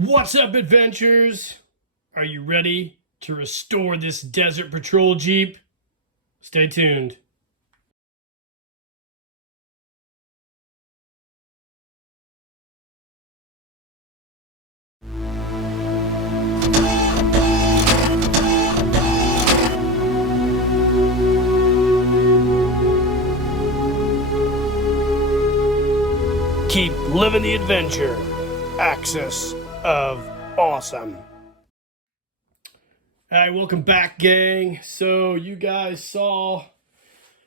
What's up, adventurers? Are you ready to restore this Desert Patrol Jeep? Stay tuned. Keep living the adventure. Axis of Awesome. Alright, welcome back, gang. So you guys saw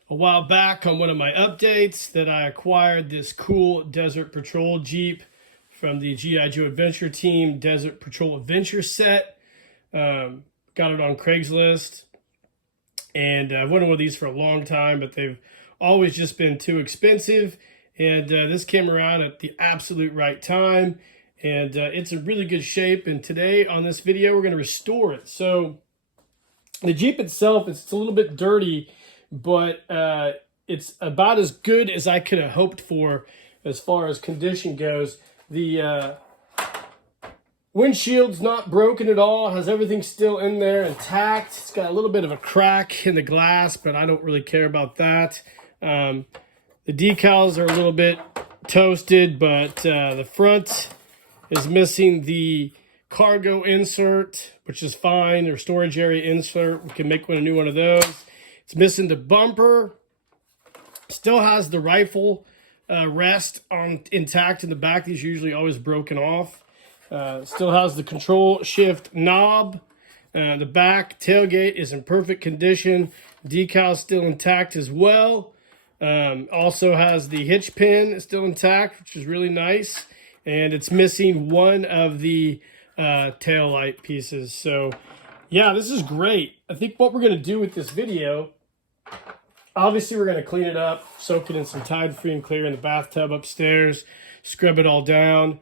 a while back on one of my updates that I acquired this cool Desert Patrol Jeep from the G.I. Joe Adventure Team Desert Patrol Adventure set. Got it on Craigslist, and I've wanted one of these for a long time, but they've always just been too expensive, and this came around at the absolute right time, and it's in really good shape. And today on this video we're going to restore it. So the Jeep itself, it's a little bit dirty, but it's about as good as I could have hoped for as far as condition goes. The windshield's not broken at all, has everything still in there intact. It's got a little bit of a crack in the glass, but I don't really care about that. The decals are a little bit toasted, but the front is missing the cargo insert, which is fine, or storage area insert. We can make a new one of those. It's missing the bumper. Still has the rifle rest on intact in the back. These are usually always broken off. Still has the control shift knob. The back tailgate is in perfect condition. Decal still intact as well. Also has the hitch pin still intact, which is really nice. And it's missing one of the tail light pieces. So yeah, this is great. I think what we're going to do with this video, obviously we're going to clean it up, soak it in some Tide Free and Clear in the bathtub upstairs, scrub it all down,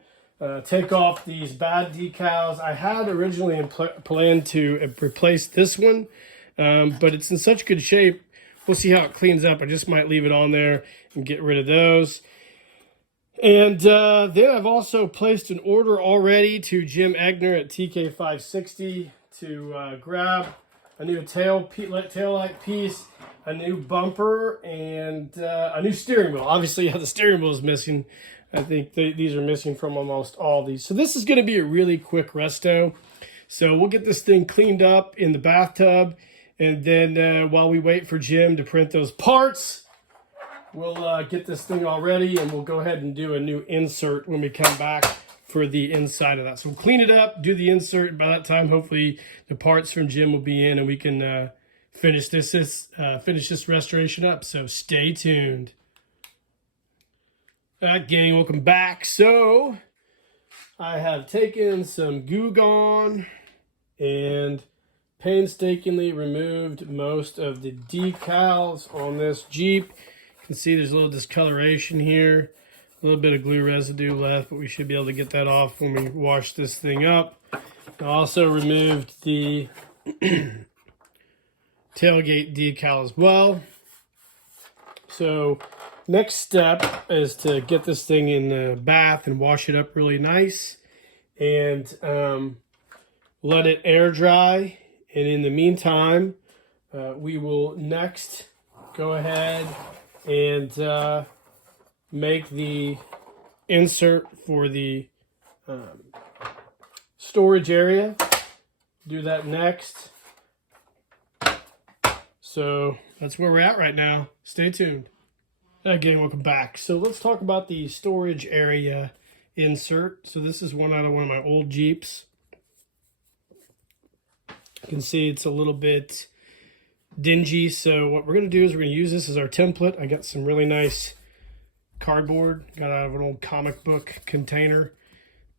take off these bad decals. I had originally planned to replace this one, but it's in such good shape. We'll see how it cleans up. I just might leave it on there and get rid of those. And then I've also placed an order already to Jim Egner at TK560 to grab a new tail light piece, a new bumper, and a new steering wheel. Obviously, yeah, the steering wheel is missing. I think these are missing from almost all these. So this is going to be a really quick resto. So we'll get this thing cleaned up in the bathtub, and then while we wait for Jim to print those parts, we'll get this thing all ready, and we'll go ahead and do a new insert when we come back for the inside of that. So we'll clean it up, do the insert. By that time, hopefully the parts from Jim will be in, and we can finish this restoration up. So stay tuned. All right, gang, welcome back. So I have taken some Goo Gone and painstakingly removed most of the decals on this Jeep. You can see there's a little discoloration here, a little bit of glue residue left, but we should be able to get that off when we wash this thing up. I also removed the tailgate decal as well. So next step is to get this thing in the bath and wash it up really nice, and let it air dry. And in the meantime, we will next go ahead and make the insert for the storage area. Do that next. So that's where we're at right now. Stay tuned. Again, welcome back. So let's talk about the storage area insert. So this is one out of one of my old Jeeps. You can see it's a little bit dingy. So what we're going to do is we're going to use this as our template. I got some really nice cardboard, got out of an old comic book container.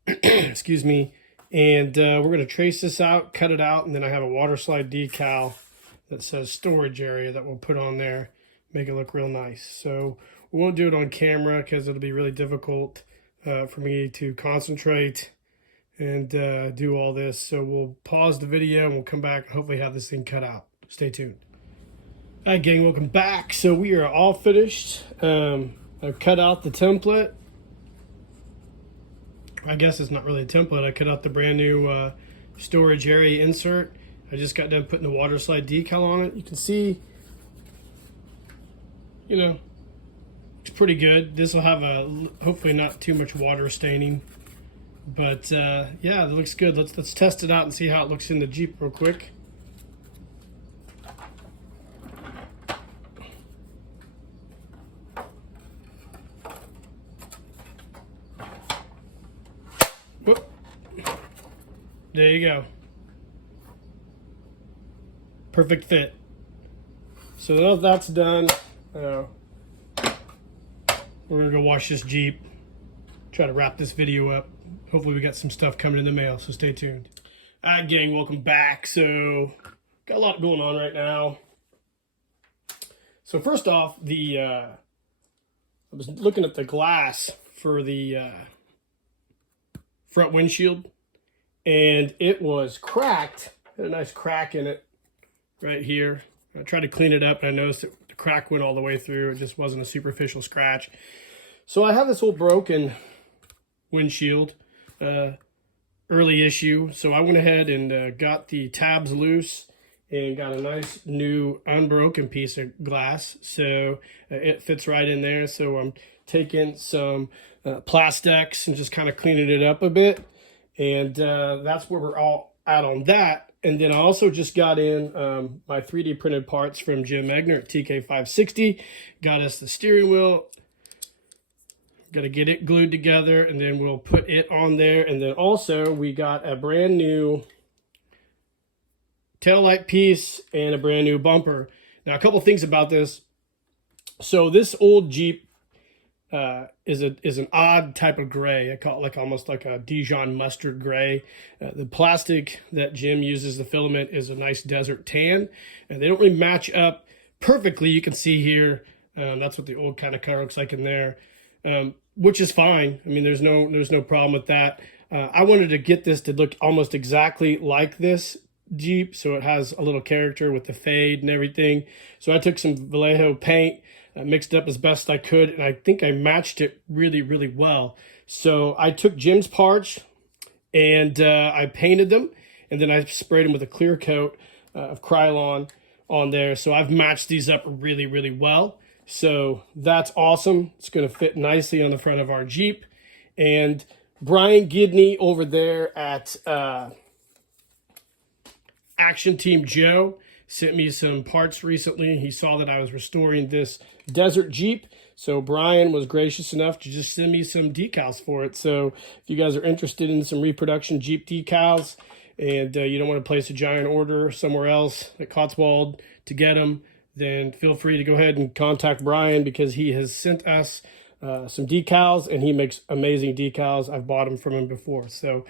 Excuse me. And we're going to trace this out, cut it out, and then I have a water slide decal that says storage area that we'll put on there, make it look real nice. So we won't do it on camera because it'll be really difficult for me to concentrate and do all this. So we'll pause the video and we'll come back and hopefully have this thing cut out. Stay tuned. All right, gang, welcome back. So we are all finished. I've cut out the template. I guess it's not really a template. I cut out the brand new storage area insert. I just got done putting the water slide decal on it. You can see, you know, it's pretty good. This will have hopefully not too much water staining. But yeah, it looks good. Let's test it out and see how it looks in the Jeep real quick. Whoop. There you go. Perfect fit. So now that's done, we're gonna go wash this Jeep, try to wrap this video up. Hopefully we got some stuff coming in the mail, so stay tuned. All right, gang, welcome back. So got a lot going on right now. So first off, I was looking at the glass for the front windshield, and it was cracked. Had a nice crack in it right here. I tried to clean it up, and I noticed that the crack went all the way through. It just wasn't a superficial scratch. So I have this whole broken windshield, early issue. So I went ahead and got the tabs loose and got a nice new unbroken piece of glass. So it fits right in there. So I'm taking some Plastex and just kind of cleaning it up a bit. And that's where we're all at on that. And then I also just got in my 3D printed parts from Jim Megner at TK560. Got us the steering wheel. Got to get it glued together, and then we'll put it on there. And then also we got a brand new taillight piece and a brand new bumper. Now, a couple things about this. So this old Jeep is an odd type of gray. I call it like almost like a Dijon mustard gray. The plastic that Jim uses, the filament, is a nice desert tan, and they don't really match up perfectly. You can see here, that's what the old kind of car looks like in there, which is fine. I mean, there's no problem with that. I wanted to get this to look almost exactly like this Jeep, so it has a little character with the fade and everything. So I took some Vallejo paint, mixed up as best I could, and I think I matched it really, really well. So I took Jim's parts and I painted them, and then I sprayed them with a clear coat of Krylon on there. So I've matched these up really, really well. So that's awesome. It's going to fit nicely on the front of our Jeep. And Brian Gidney over there at Action Team Joe sent me some parts recently. He saw that I was restoring this desert Jeep. So Brian was gracious enough to just send me some decals for it. So if you guys are interested in some reproduction Jeep decals and you don't want to place a giant order somewhere else at Cotswold to get them, then feel free to go ahead and contact Brian, because he has sent us some decals, and he makes amazing decals. I've bought them from him before. So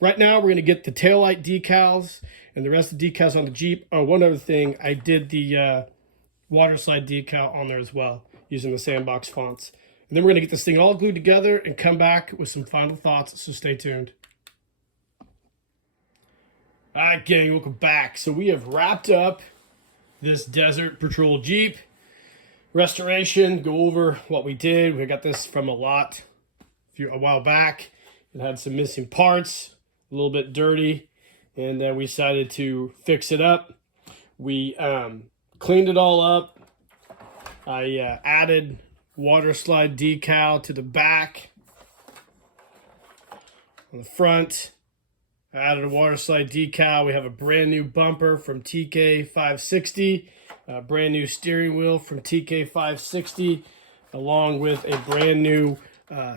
right now we're going to get the taillight decals and the rest of the decals on the Jeep. Oh, one other thing, I did the water slide decal on there as well, using the sandbox fonts. And then we're going to get this thing all glued together and come back with some final thoughts, so stay tuned. All right, gang, welcome back. So we have wrapped up this Desert Patrol Jeep restoration. Go over what we did. We got this from a lot a while back. It had some missing parts, a little bit dirty, and then we decided to fix it up. We cleaned it all up. I added water slide decal to the back. On the front, I added a water slide decal. We have a brand new bumper from TK560, a brand new steering wheel from TK560, along with a brand new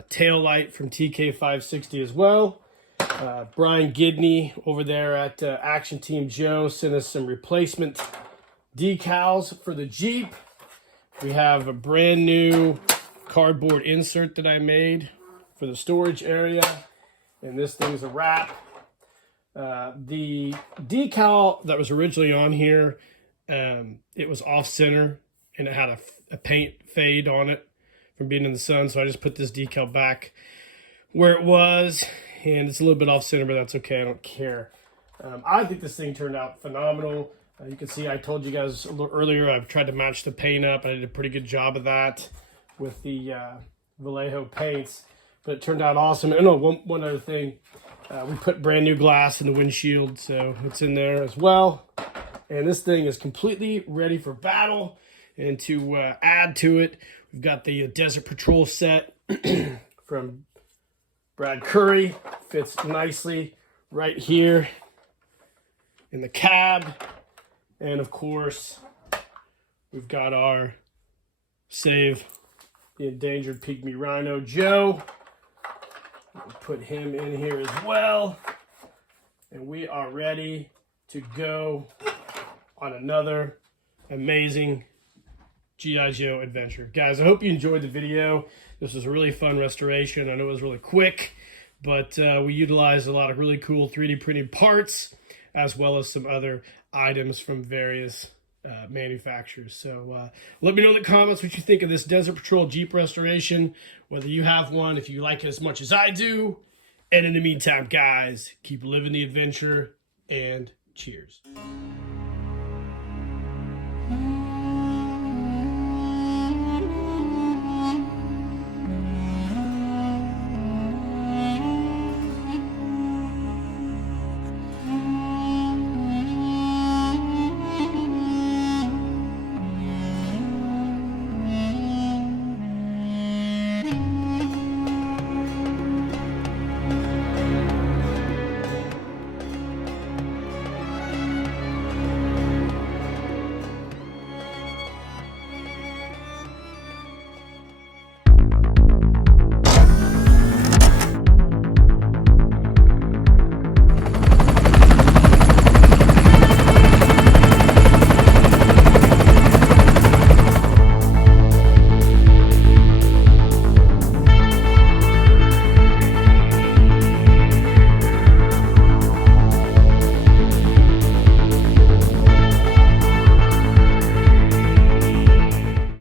tail light from TK560 as well. Brian Gidney over there at Action Team Joe sent us some replacement decals for the Jeep. We have a brand new cardboard insert that I made for the storage area, and this thing's a wrap. The decal that was originally on here, it was off center, and it had a paint fade on it from being in the sun, so I just put this decal back where it was, and it's a little bit off center, but that's okay. I don't care. I think this thing turned out phenomenal. You can see I told you guys a little earlier I've tried to match the paint up, and I did a pretty good job of that with the Vallejo paints. but it turned out awesome. And one other thing, we put brand new glass in the windshield, so it's in there as well. And this thing is completely ready for battle. And to add to it, we've got the Desert Patrol set from Brad Curry. Fits nicely right here in the cab. And of course, we've got our Save the Endangered Pygmy Rhino Joe. We'll put him in here as well. And we are ready to go on another amazing G.I. Joe adventure. Guys, I hope you enjoyed the video. This was a really fun restoration. I know it was really quick, but we utilized a lot of really cool 3D printed parts, as well as some other items from various manufacturers. So let me know in the comments what you think of this Desert Patrol Jeep restoration, whether you have one, if you like it as much as I do. And in the meantime, guys, keep living the adventure, and cheers.